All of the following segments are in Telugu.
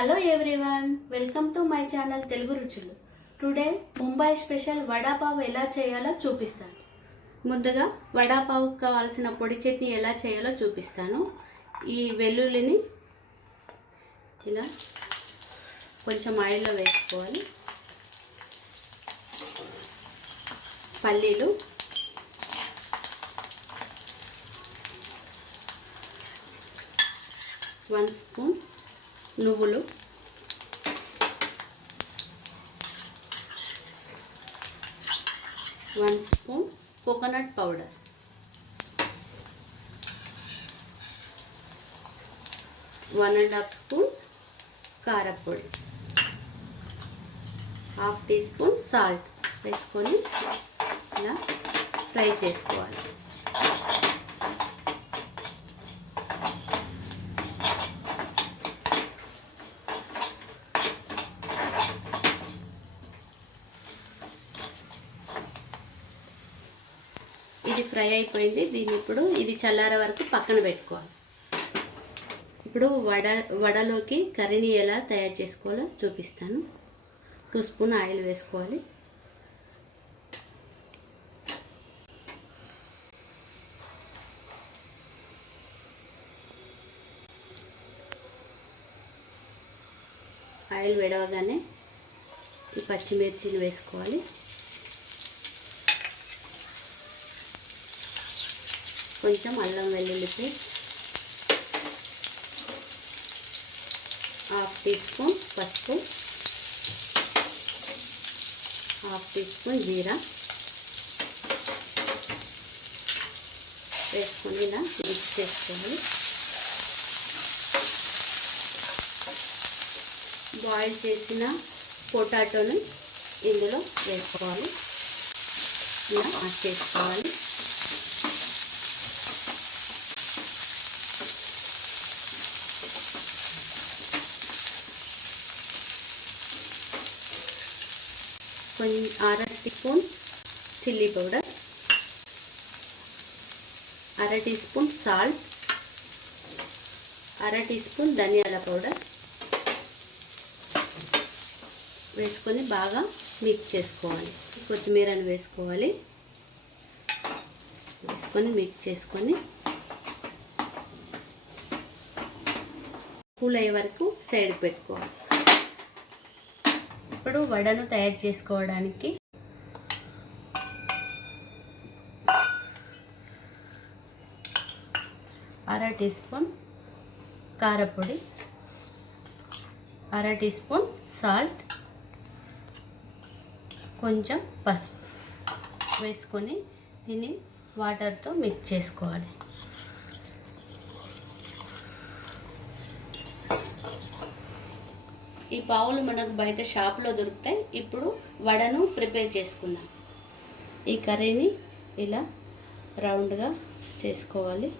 Hello everyone, welcome to my channel Telugu రుచులు. టుడే ముంబై స్పెషల్ వడాపావ్ ఎలా చేయాలో చూపిస్తాను. ముందుగా వడాపావ్ కావాల్సిన పొడి చట్నీ ఎలా చేయాలో చూపిస్తాను. ఈ వెల్లుల్లిని ఇలా కొంచెం ఆయిల్లో వేసుకోవాలి. పల్లీలు, వన్ స్పూన్ నువ్వులు, 1 స్పూన్ కోకోనట్ పౌడర్, 1½ స్పూన్ కారపొడి, 1/2 టీ స్పూన్ సాల్ట్ వేసుకొని ఇలా ఫ్రై చేసుకోవాలి. ఇది ఫ్రై అయిపోయింది. దీన్ని ఇప్పుడు ఇది చల్లారే వరకు పక్కన పెట్టుకోవాలి. ఇప్పుడు వడలోకి కర్రీని ఎలా తయారు చేసుకోవాలో చూపిస్తాను. 2 స్పూన్ ఆయిల్ వేసుకోవాలి. ఆయిల్ వేడవగానే ఈ పచ్చిమిర్చిని వేసుకోవాలి. కొంచెం అల్లం వెల్లుల్లి పేస్ట్, 1/2 టీ స్పూన్ పసుపు, 1/2 టీ స్పూన్ జీరా వేసుకొని ఇలా మిక్స్ చేసుకోవాలి. బాయిల్ చేసిన పొటాటోని ఇందులో వేసుకోవాలి. ఇలా యాడ్ చేసుకోవాలి. కొంచెం 1/2 teaspoon chilli powder, 1/2 teaspoon salt, 1/2 teaspoon ధనియాల పౌడర్ వేసుకొని బాగా మిక్స్ చేసుకోవాలి. కొత్తిమీరని వేసుకోవాలి. వేసుకొని మిక్స్ చేసుకొని కూల్ అయ్యే వరకు సైడ్ పెట్టుకోవాలి. ఇప్పుడు వడను తయారు చేసుకోవడానికి 1/2 టీ స్పూన్ కారపొడి, 1/2 టీ స్పూన్ సాల్ట్, కొంచెం పసుపు వేసుకొని దీన్ని వాటర్తో మిక్స్ చేసుకోవాలి. ఈ పావులు మనకు బయట షాప్లో దొరుకుతాయి. ఇప్పుడు వడను ప్రిపేర్ చేసుకుందాం. ఈ కర్రీని ఇలా రౌండ్గా చేసుకోవాలి.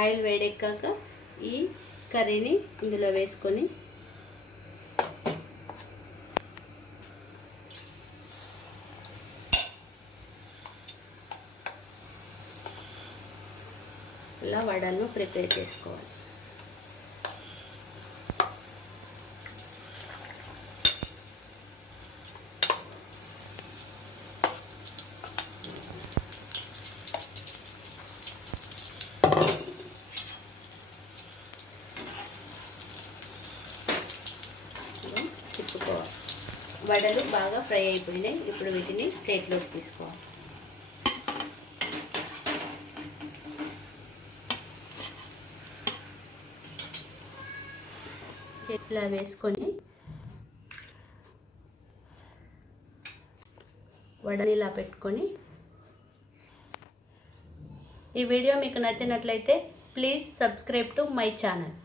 ఆయిల్ వేడెక్కాక ఈ కర్రీని ఇందులో వేసుకొని ఇలా వడలను ప్రిపేర్ చేసుకోవాలి. తిప్పుకోవాలి. వడలు బాగా ఫ్రై అయిపోయినాయి. ఇప్పుడు వీటిని ప్లేట్లోకి తీసుకోవాలి. ఇట్లా వేసుకొని వడని ఇలా పెట్టుకొని, ఈ వీడియో మీకు నచ్చినట్లయితే please subscribe to my channel.